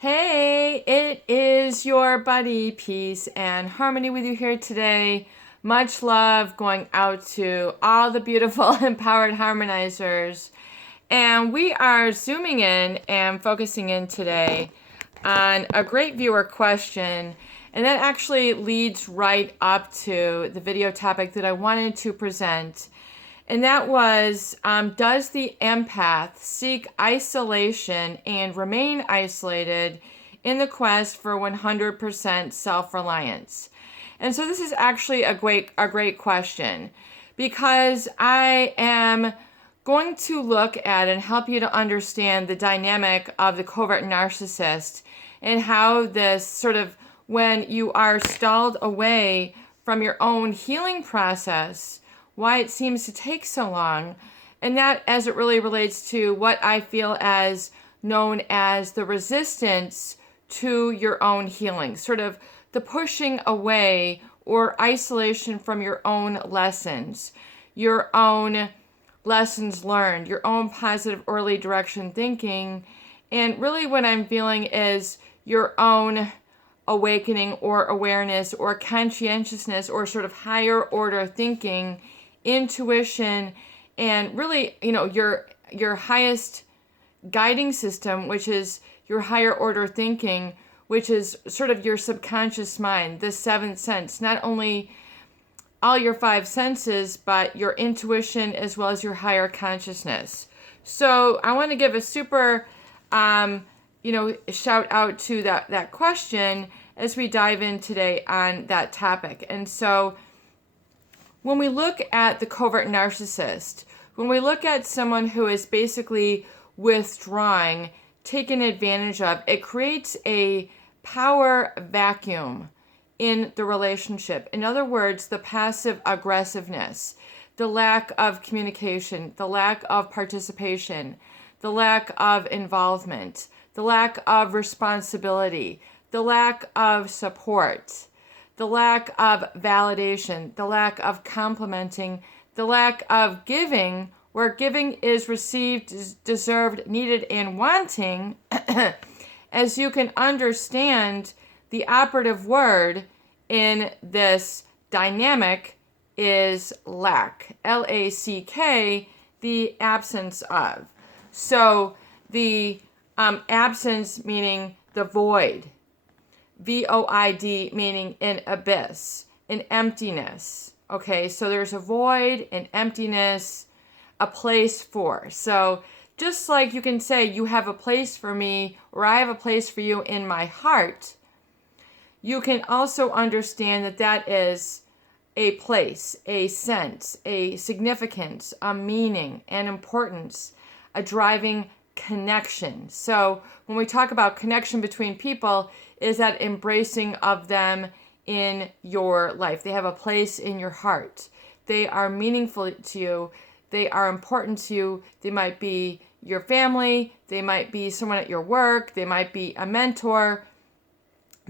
Hey, it is your buddy, Peace and Harmony with you here today. Much love going out to all the beautiful empowered harmonizers. And we are zooming in and focusing in today on a great viewer question. And that actually leads right up to the video topic that I wanted to present. And that was, does the empath seek isolation and remain isolated in the quest for 100% self-reliance? And so this is actually a great question, because I am going to look at and help you to understand the dynamic of the covert narcissist and how this sort of, when you are stalled away from your own healing process, why it seems to take so long, and that as it really relates to what I feel as known as the resistance to your own healing, sort of the pushing away or isolation from your own lessons learned, your own positive early direction thinking, and really what I'm feeling is your own awakening or awareness or conscientiousness or sort of higher order thinking, intuition, and really, your highest guiding system, which is your higher order thinking, which is sort of your subconscious mind, the seventh sense, not only all your five senses, but your intuition as well as your higher consciousness. So I want to give a super, shout out to that question as we dive in today on that topic. And so when we look at the covert narcissist, when we look at someone who is basically withdrawing, taken advantage of, it creates a power vacuum in the relationship. In other words, the passive aggressiveness, the lack of communication, the lack of participation, the lack of involvement, the lack of responsibility, the lack of support, the lack of validation, the lack of complimenting, the lack of giving, where giving is received, deserved, needed, and wanting. As you can understand, the operative word in this dynamic is lack. L-A-C-K, the absence of. So the absence meaning the void. V-O-I-D meaning an abyss, an emptiness. Okay, so there's a void, an emptiness, a place for. So just like you can say you have a place for me or I have a place for you in my heart, you can also understand that that is a place, a sense, a significance, a meaning, an importance, a driving connection. So when we talk about connection between people, is that embracing of them in your life. They have a place in your heart. They are meaningful to you. They are important to you. They might be your family. They might be someone at your work. They might be a mentor.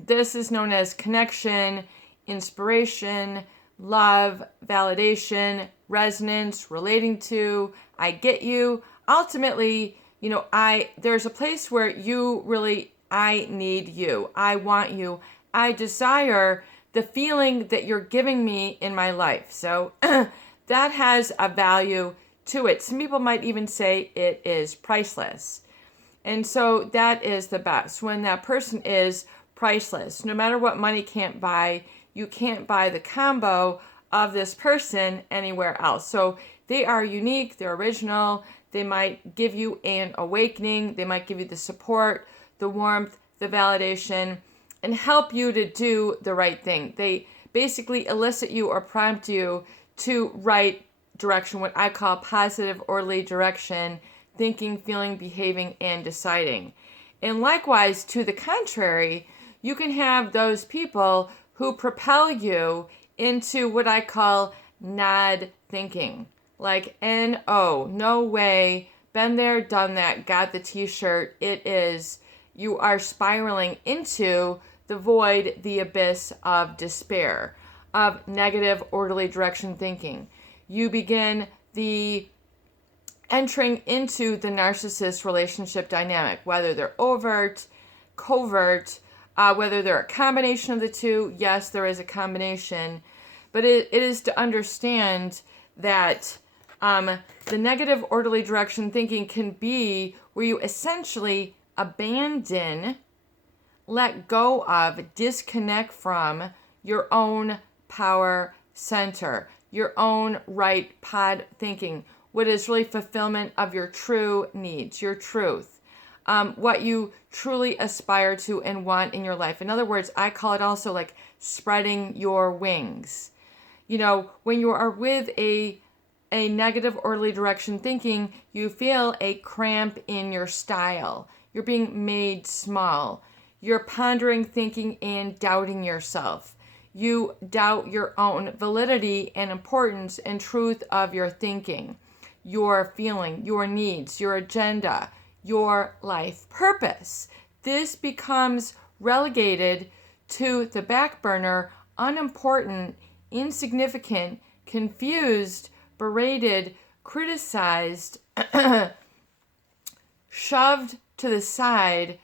This is known as connection, inspiration, love, validation, resonance, relating to, I get you. Ultimately, there's a place where you really, I need you. I want you. I desire the feeling that you're giving me in my life. So that has a value to it. Some people might even say it is priceless. And so that is the best. When that person is priceless, no matter what money can't buy, you can't buy the combo of this person anywhere else. So they are unique, they're original. They might give you an awakening. They might give you the support, the warmth, the validation, and help you to do the right thing. They basically elicit you or prompt you to right direction, what I call positive orderly direction, thinking, feeling, behaving, and deciding. And likewise, to the contrary, you can have those people who propel you into what I call nod thinking. Like N-O, no way, been there, done that, got the t-shirt. It is, you are spiraling into the void, the abyss of despair, of negative orderly direction thinking. You begin the entering into the narcissist relationship dynamic, whether they're overt, covert, whether they're a combination of the two. Yes, there is a combination, but it is to understand that the negative orderly direction thinking can be where you essentially abandon, let go of, disconnect from your own power center, your own right pod thinking, what is really fulfillment of your true needs, your truth, what you truly aspire to and want in your life. In other words, I call it also like spreading your wings. You know, when you are with a negative orderly direction thinking, you feel a cramp in your style. You're being made small. You're pondering, thinking, and doubting yourself. You doubt your own validity and importance and truth of your thinking, your feeling, your needs, your agenda, your life purpose. This becomes relegated to the back burner, unimportant, insignificant, confused, berated, criticized, shoved to the side,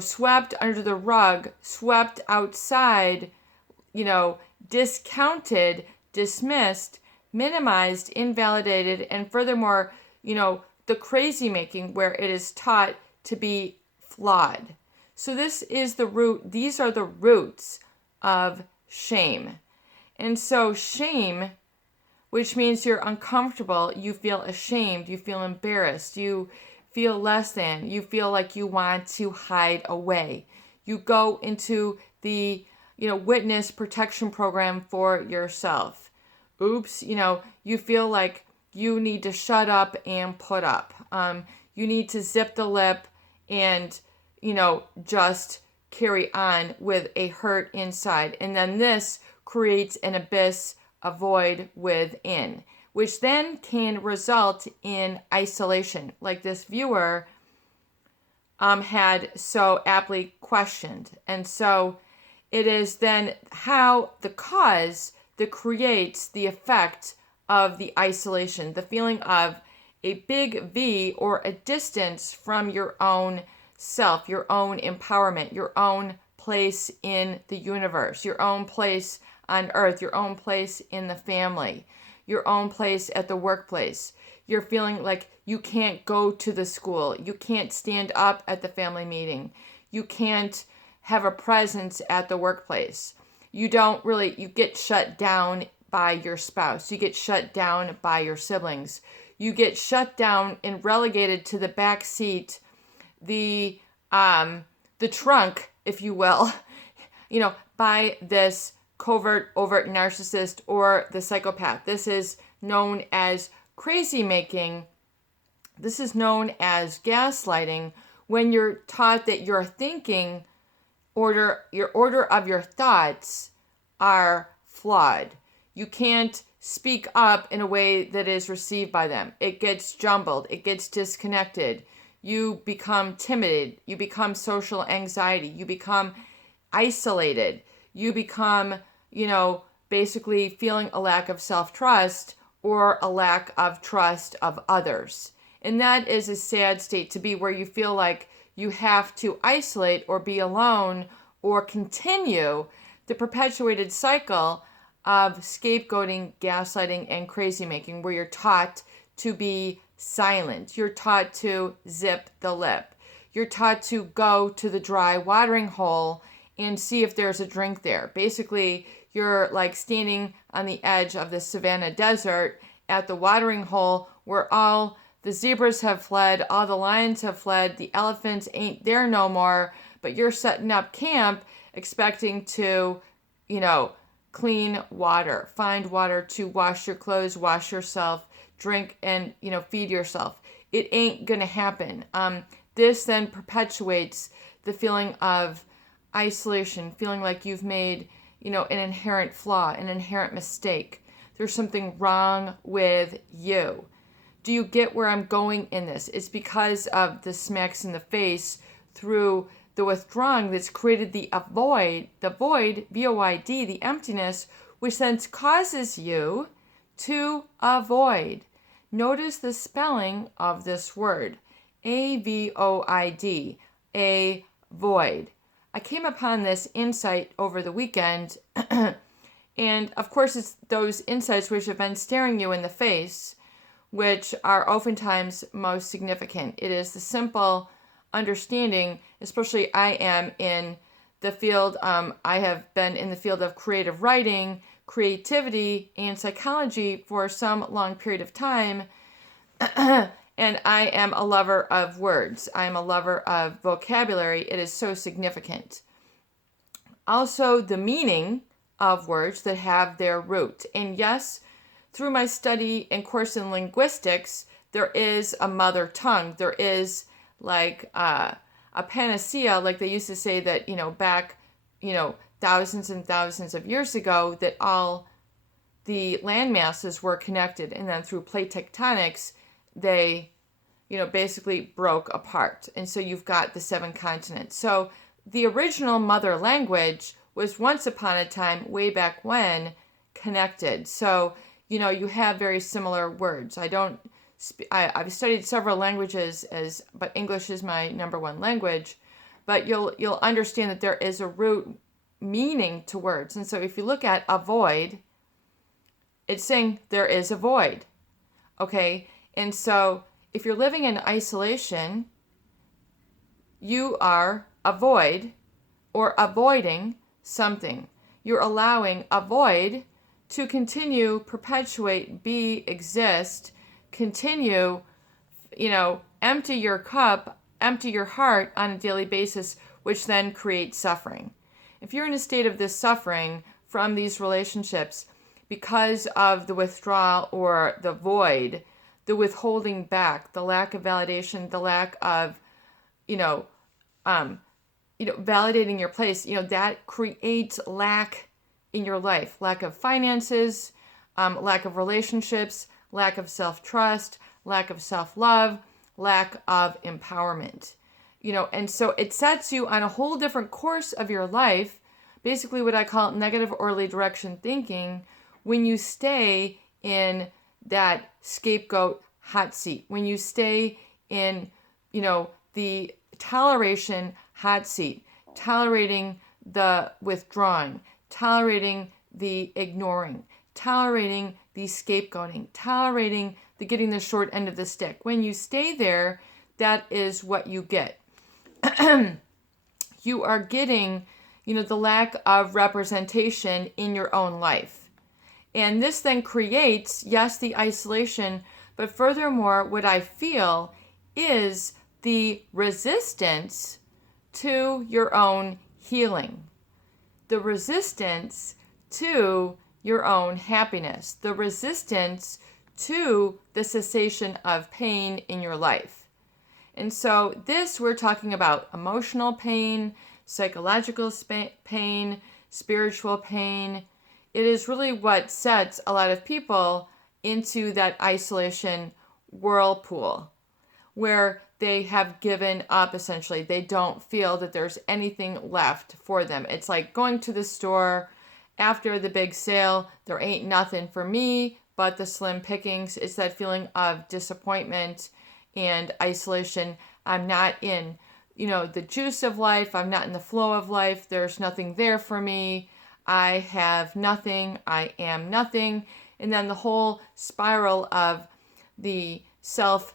swept under the rug, swept outside, discounted, dismissed, minimized, invalidated, and furthermore, the crazy making where it is taught to be flawed. So this is the root, these are the roots of shame. And so shame, which means you're uncomfortable, you feel ashamed, you feel embarrassed, you feel less than, you feel like you want to hide away. You go into the, witness protection program for yourself. Oops, you feel like you need to shut up and put up. You need to zip the lip and, just carry on with a hurt inside. And then this creates an abyss, a void within, which then can result in isolation, like this viewer had so aptly questioned. And so it is then how the cause that creates the effect of the isolation, the feeling of a big V or a distance from your own self, your own empowerment, your own place in the universe, your own place on earth, your own place in the family, your own place at the workplace. You're feeling like you can't go to the school. You can't stand up at the family meeting. You can't have a presence at the workplace. You get shut down by your spouse. You get shut down by your siblings. You get shut down and relegated to the back seat, the trunk, if you will, by this covert, overt narcissist or the psychopath. This is known as crazy making. This is known as gaslighting, when you're taught that your thinking your order of your thoughts are flawed. You can't speak up in a way that is received by them. It gets jumbled. It gets disconnected. You become timid. You become social anxiety. You become isolated. You become, basically feeling a lack of self-trust or a lack of trust of others. And that is a sad state to be, where you feel like you have to isolate or be alone or continue the perpetuated cycle of scapegoating, gaslighting, and crazy making, where you're taught to be silent. You're taught to zip the lip. You're taught to go to the dry watering hole and see if there's a drink there. Basically, you're like standing on the edge of the savannah desert at the watering hole where all the zebras have fled, all the lions have fled, the elephants ain't there no more, but you're setting up camp expecting to, clean water, find water to wash your clothes, wash yourself, drink, and, feed yourself. It ain't gonna happen. This then perpetuates the feeling of isolation, feeling like you've made, an inherent flaw, an inherent mistake. There's something wrong with you. Do you get where I'm going in this? It's because of the smacks in the face through the withdrawing that's created the void, V-O-I-D, the emptiness, which then causes you to avoid. Notice the spelling of this word, A-V-O-I-D, a void. I came upon this insight over the weekend, and of course it's those insights which have been staring you in the face, which are oftentimes most significant. It is the simple understanding, especially I am in the field, I have been in the field of creative writing, creativity, and psychology for some long period of time. And I am a lover of words. I am a lover of vocabulary. It is so significant. Also, the meaning of words that have their root. And yes, through my study and course in linguistics, there is a mother tongue. There is like a panacea, like they used to say that, back, thousands and thousands of years ago, that all the land masses were connected. And then through plate tectonics, they, basically broke apart. And so you've got the 7 continents. So the original mother language was once upon a time, way back when, connected. So, you have very similar words. I've studied several languages, but English is my number one language. But you'll understand that there is a root meaning to words. And so if you look at avoid, it's saying there is a void. Okay? And so if you're living in isolation, you are a void or avoiding something. You're allowing a void to continue, perpetuate, be, exist, continue, empty your cup, empty your heart on a daily basis, which then creates suffering. If you're in a state of this suffering from these relationships because of the withdrawal or the void, the withholding back, the lack of validation, the lack of, validating your place, that creates lack in your life, lack of finances, lack of relationships, lack of self-trust, lack of self-love, lack of empowerment, and so it sets you on a whole different course of your life, basically what I call negative early direction thinking, when you stay in that scapegoat hot seat, when you stay in, the toleration hot seat, tolerating the withdrawing, tolerating the ignoring, tolerating the scapegoating, tolerating the getting the short end of the stick. When you stay there, that is what you get. You are getting, the lack of representation in your own life. And this then creates, yes, the isolation, but furthermore, what I feel is the resistance to your own healing, the resistance to your own happiness, the resistance to the cessation of pain in your life. And so we're talking about emotional pain, psychological pain, spiritual pain. It is really what sets a lot of people into that isolation whirlpool where they have given up, essentially. They don't feel that there's anything left for them. It's like going to the store after the big sale. There ain't nothing for me but the slim pickings. It's that feeling of disappointment and isolation. I'm not in, the juice of life. I'm not in the flow of life. There's nothing there for me. I have nothing. I am nothing. And then the whole spiral of the self,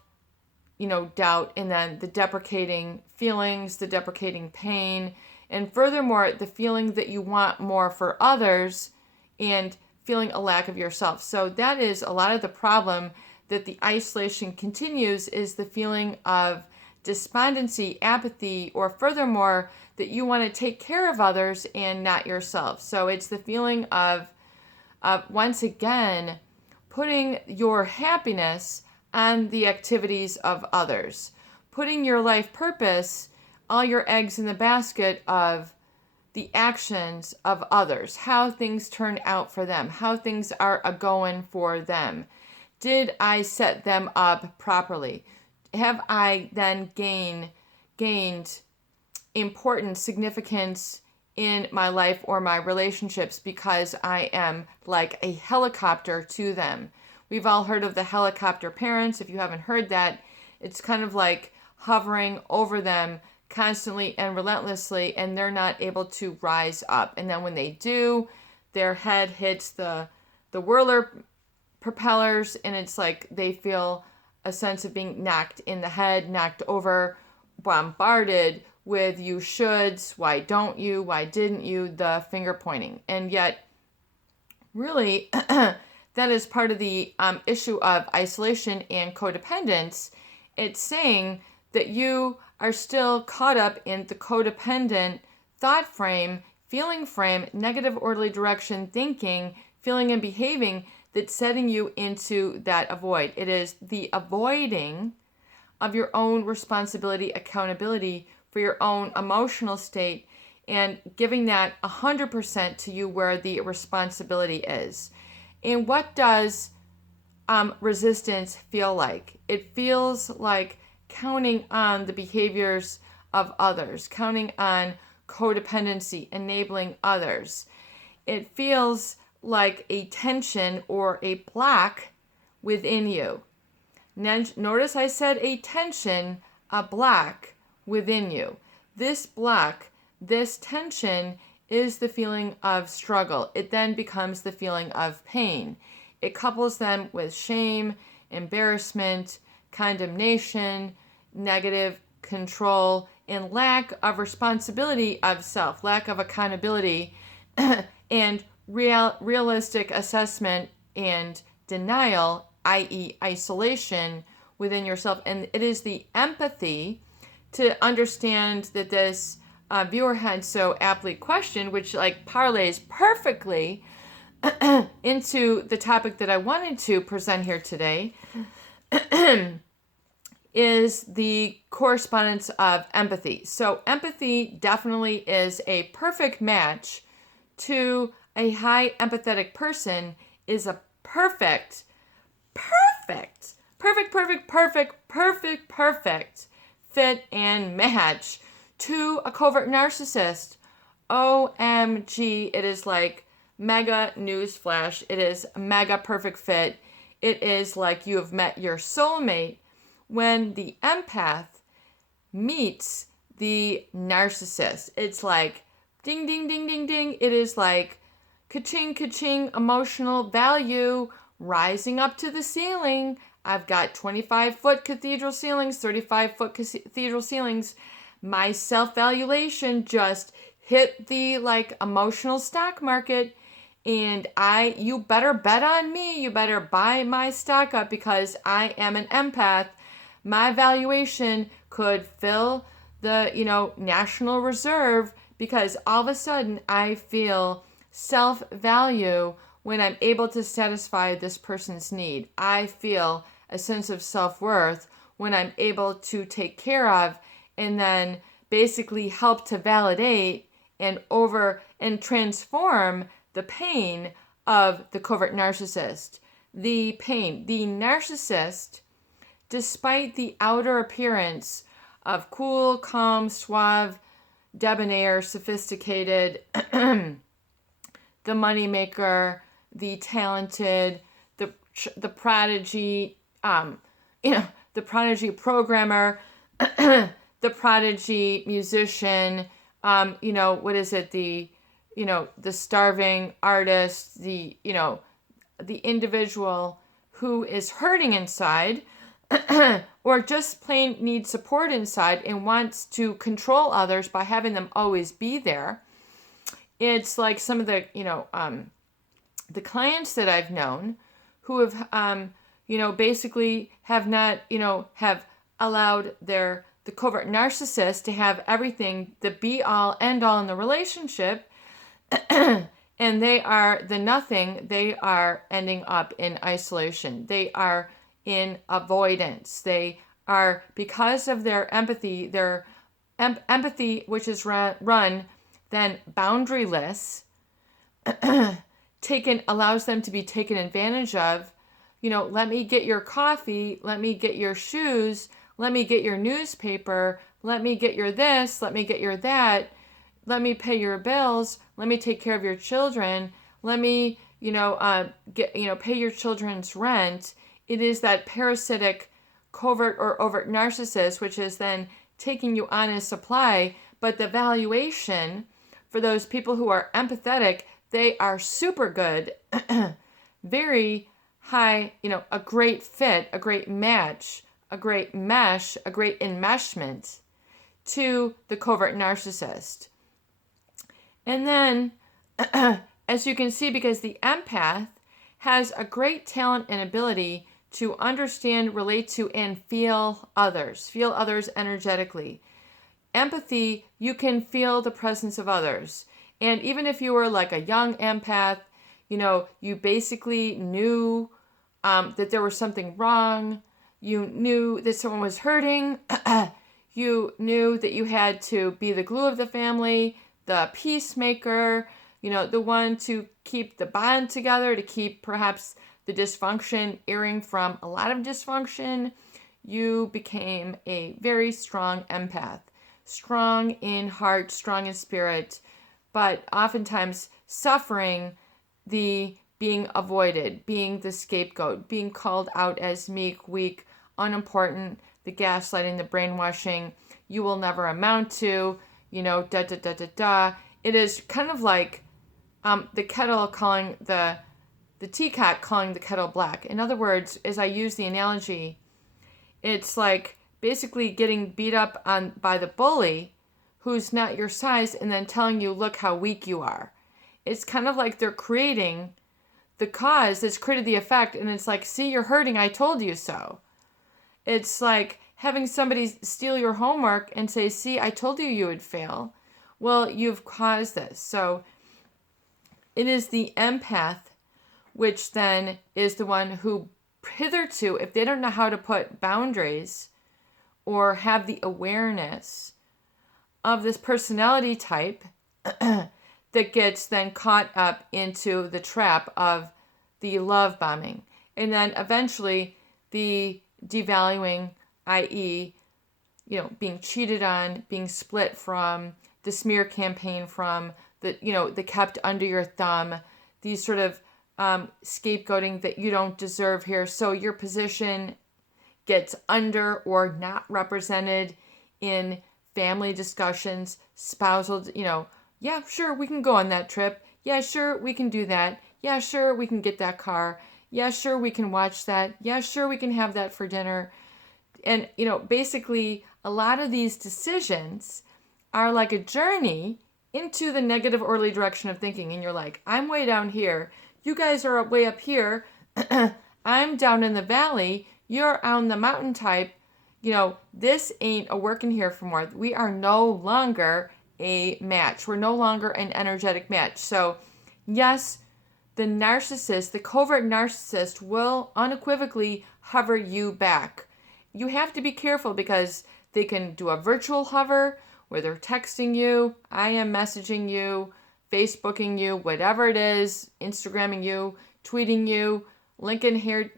doubt, and then the deprecating feelings, the deprecating pain, and furthermore, the feeling that you want more for others and feeling a lack of yourself. So that is a lot of the problem that the isolation continues, is the feeling of despondency, apathy, or furthermore, that you want to take care of others and not yourself. So it's the feeling of once again, putting your happiness on the activities of others, putting your life purpose, all your eggs in the basket of the actions of others, how things turn out for them, how things are a-going for them. Did I set them up properly? Have I then gained importance, significance in my life or my relationships because I am like a helicopter to them? We've all heard of the helicopter parents. If you haven't heard that, it's kind of like hovering over them, constantly and relentlessly, and they're not able to rise up. And then when they do, their head hits the whirler propellers, and it's like they feel a sense of being knocked in the head, knocked over, bombarded with you shoulds, why don't you, why didn't you, the finger pointing. And yet, really, that is part of the issue of isolation and codependence. It's saying that you are still caught up in the codependent thought frame, feeling frame, negative orderly direction thinking, feeling and behaving that's setting you into that avoid. It is the avoiding of your own responsibility, accountability for your own emotional state, and giving that 100% to you where the responsibility is. And what does resistance feel like? It feels like counting on the behaviors of others, counting on codependency, enabling others. It feels like a tension or a block within you. Notice I said a tension, a block within you. This block, this tension is the feeling of struggle. It then becomes the feeling of pain. It couples them with shame, embarrassment, condemnation, negative control, and lack of responsibility of self, lack of accountability, and realistic assessment and denial, i.e. isolation within yourself. And it is the empathy to understand that this viewer had so aptly questioned, which like parlays perfectly into the topic that I wanted to present here today, is the correspondence of empathy. So empathy definitely is a perfect match to a high empathetic person, is a perfect fit and match to a covert narcissist. OMG, it is like mega newsflash. It is a mega perfect fit. It is like you have met your soulmate when the empath meets the narcissist. It's like ding, ding, ding, ding, ding. It is like ka-ching, ka-ching, emotional value rising up to the ceiling. I've got 25-foot cathedral ceilings, 35-foot cathedral ceilings. My self-valuation just hit the like emotional stock market, and you better bet on me. You better buy my stock up because I am an empath. My valuation could fill the, National Reserve because all of a sudden I feel self-value when I'm able to satisfy this person's need. I feel a sense of self-worth when I'm able to take care of and then basically help to validate and transform the pain of the covert narcissist. The pain. The narcissist, despite the outer appearance of cool, calm, suave, debonair, sophisticated, the moneymaker, the talented, the prodigy, the prodigy programmer, the prodigy musician, what is it? The starving artist, the individual who is hurting inside or just plain needs support inside and wants to control others by having them always be there. It's like some of the, the clients that I've known who have, basically have not, have allowed the covert narcissist to have everything, the be all end all in the relationship, and they are the nothing. They are ending up in isolation. They are in avoidance. They are, because of their empathy, empathy, which is run then boundaryless, allows them to be taken advantage of. Let me get your coffee, let me get your shoes, let me get your newspaper, let me get your this, let me get your that, let me pay your bills, let me take care of your children, let me, pay your children's rent. It is that parasitic covert or overt narcissist, which is then taking you on as supply, but the valuation for those people who are empathetic, they are super good, very high, a great fit, a great match, a great mesh, a great enmeshment to the covert narcissist. And then, as you can see, because the empath has a great talent and ability to understand, relate to, and feel others energetically. Empathy, you can feel the presence of others. And even if you were like a young empath, you basically knew that there was something wrong. You knew that someone was hurting. You knew that you had to be the glue of the family, the peacemaker, the one to keep the bond together, to keep perhaps the dysfunction, erring from a lot of dysfunction. You became a very strong empath, strong in heart, strong in spirit, but oftentimes suffering the being avoided, being the scapegoat, being called out as meek, weak, unimportant, the gaslighting, the brainwashing, you will never amount to, It is kind of like the kettle calling the teacup calling the kettle black. In other words, as I use the analogy, it's like basically getting beat up on by the bully who's not your size and then telling you, look how weak you are. It's kind of like they're creating the cause that's created the effect, and it's like, see, you're hurting, I told you so. It's like having somebody steal your homework and say, see, I told you would fail. Well, you've caused this. So it is the empath, which then is the one who hitherto, if they don't know how to put boundaries or have the awareness of this personality type, that gets then caught up into the trap of the love bombing. And then eventually the devaluing, i.e., being cheated on, being split from, the smear campaign from, the kept under your thumb, these sort of scapegoating that you don't deserve here. So your position gets under or not represented in family discussions, spousal, yeah, sure, we can go on that trip. Yeah, sure, we can do that. Yeah, sure, we can get that car. Yeah, sure, we can watch that. Yeah, sure, we can have that for dinner. And, basically, a lot of these decisions are like a journey into the negative early direction of thinking. And you're like, I'm way down here. You guys are way up here. I'm down in the valley. You're on the mountain type. This ain't a working here for more. We are no longer a match. We're no longer an energetic match. So, yes, the narcissist, the covert narcissist, will unequivocally hover you back. You have to be careful because they can do a virtual hover where they're texting you, I am messaging you, Facebooking you, whatever it is, Instagramming you, tweeting you, LinkedIn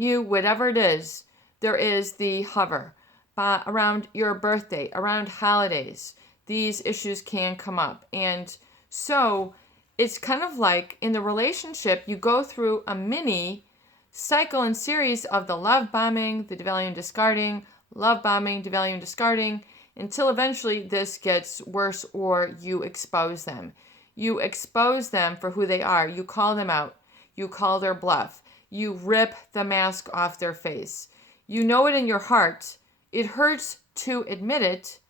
you, whatever it is. There is the hover. Around your birthday, around holidays, these issues can come up. And so it's kind of like in the relationship, you go through a mini cycle and series of the love bombing, the devaluing, discarding, love bombing, devaluing, discarding, until eventually this gets worse or you expose them. You expose them for who they are. You call them out. You call their bluff. You rip the mask off their face. You know it in your heart. It hurts to admit it.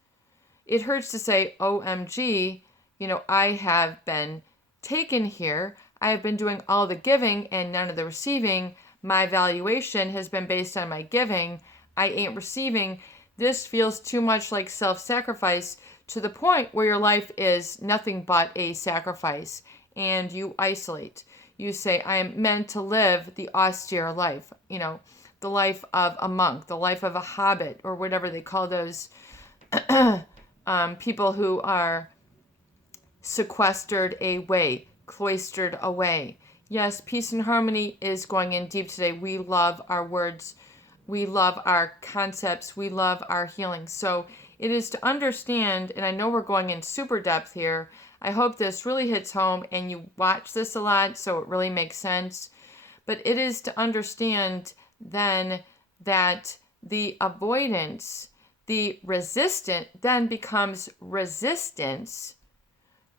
It hurts to say, OMG, I have been taken here. I have been doing all the giving and none of the receiving. My valuation has been based on my giving. I ain't receiving. This feels too much like self-sacrifice to the point where your life is nothing but a sacrifice and you isolate. You say, I am meant to live the austere life, the life of a monk, the life of a hobbit, or whatever they call those people who are sequestered away, cloistered away. Yes, peace and harmony is going in deep today. We love our words. We love our concepts. We love our healing. So it is to understand, and I know we're going in super depth here. I hope this really hits home and you watch this a lot so it really makes sense. But it is to understand then that the avoidance, the resistant then becomes resistance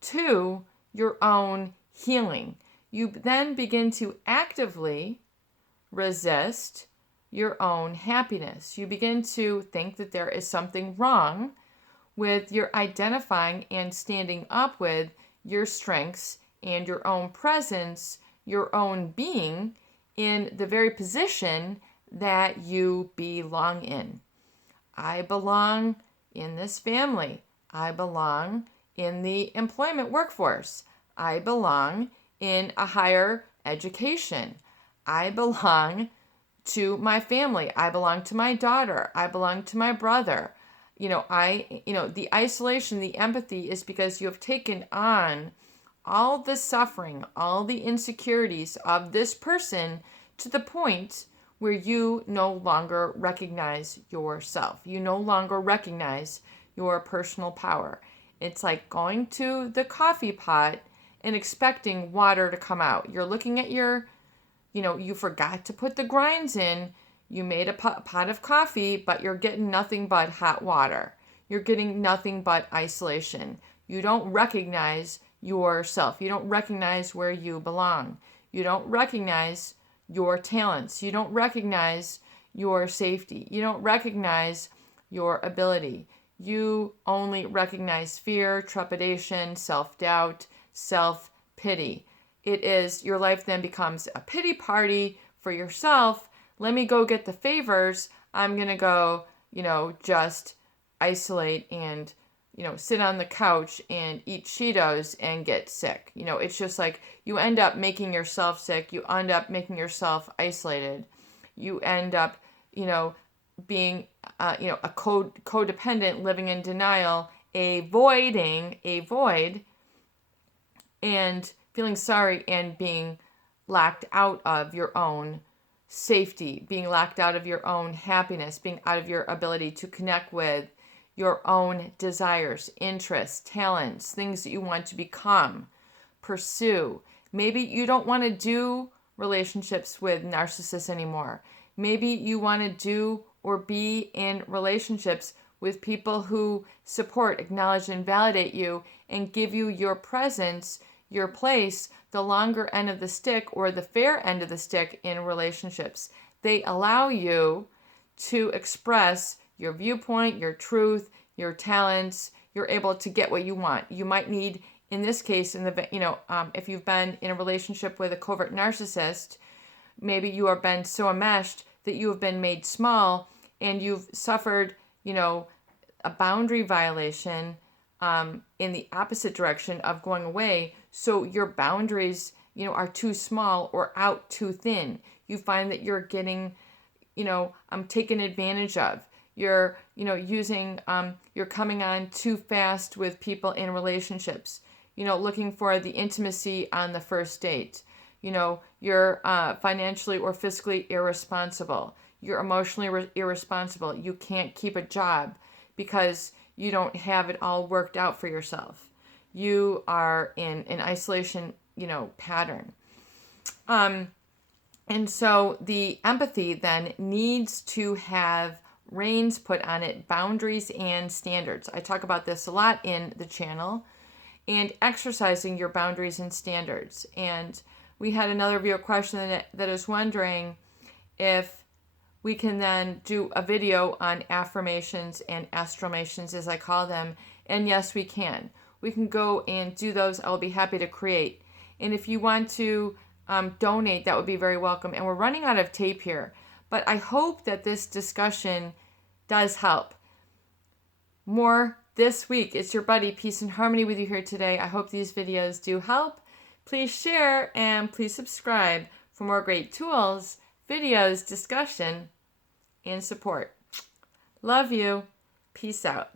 to your own healing. You then begin to actively resist your own happiness. You begin to think that there is something wrong with your identifying and standing up with your strengths and your own presence, your own being in the very position that you belong in. I belong in this family. I belong in the employment workforce. I belong in a higher education. I belong to my family. I belong to my daughter. I belong to my brother. The isolation, the empathy is because you have taken on all the suffering, all the insecurities of this person to the point where you no longer recognize yourself. You no longer recognize your personal power. It's like going to the coffee pot and expecting water to come out. You're looking at you forgot to put the grinds in. You made a pot of coffee, but you're getting nothing but hot water. You're getting nothing but isolation. You don't recognize yourself. You don't recognize where you belong. You don't recognize your talents. You don't recognize your safety. You don't recognize your ability. You only recognize fear, trepidation, self-doubt, self-pity. Your life then becomes a pity party for yourself. Let me go get the favors. I'm going to go, just isolate and, sit on the couch and eat Cheetos and get sick. It's just like you end up making yourself sick. You end up making yourself isolated. You end up, being, a codependent, living in denial, avoiding a void, and feeling sorry and being locked out of your own safety, being locked out of your own happiness, being out of your ability to connect with your own desires, interests, talents, things that you want to become, pursue. Maybe you don't want to do relationships with narcissists anymore. Maybe you want to do or be in relationships with people who support, acknowledge, and validate you and give you your presence, your place, the longer end of the stick or the fair end of the stick in relationships. They allow you to express your viewpoint, your truth, your talents. You're able to get what you want. You might need, in this case, if you've been in a relationship with a covert narcissist, maybe you have been so enmeshed that you have been made small and you've suffered, a boundary violation in the opposite direction of going away. So your boundaries, are too small or out too thin. You find that you're getting, taken advantage of. You're, you're coming on too fast with people in relationships, looking for the intimacy on the first date. You're financially or fiscally irresponsible. You're emotionally irresponsible. You can't keep a job because you don't have it all worked out for yourself. You are in an isolation, pattern. And so the empathy then needs to have reins put on it, boundaries and standards. I talk about this a lot in the channel, and exercising your boundaries and standards. And we had another viewer question that is wondering if we can then do a video on affirmations and astromations, as I call them. And yes, we can. We can go and do those. I'll be happy to create. And if you want to donate, that would be very welcome. And we're running out of tape here, but I hope that this discussion does help. More this week. It's your buddy, Peace and Harmony, with you here today. I hope these videos do help. Please share and please subscribe for more great tools, videos, discussion, and support. Love you. Peace out.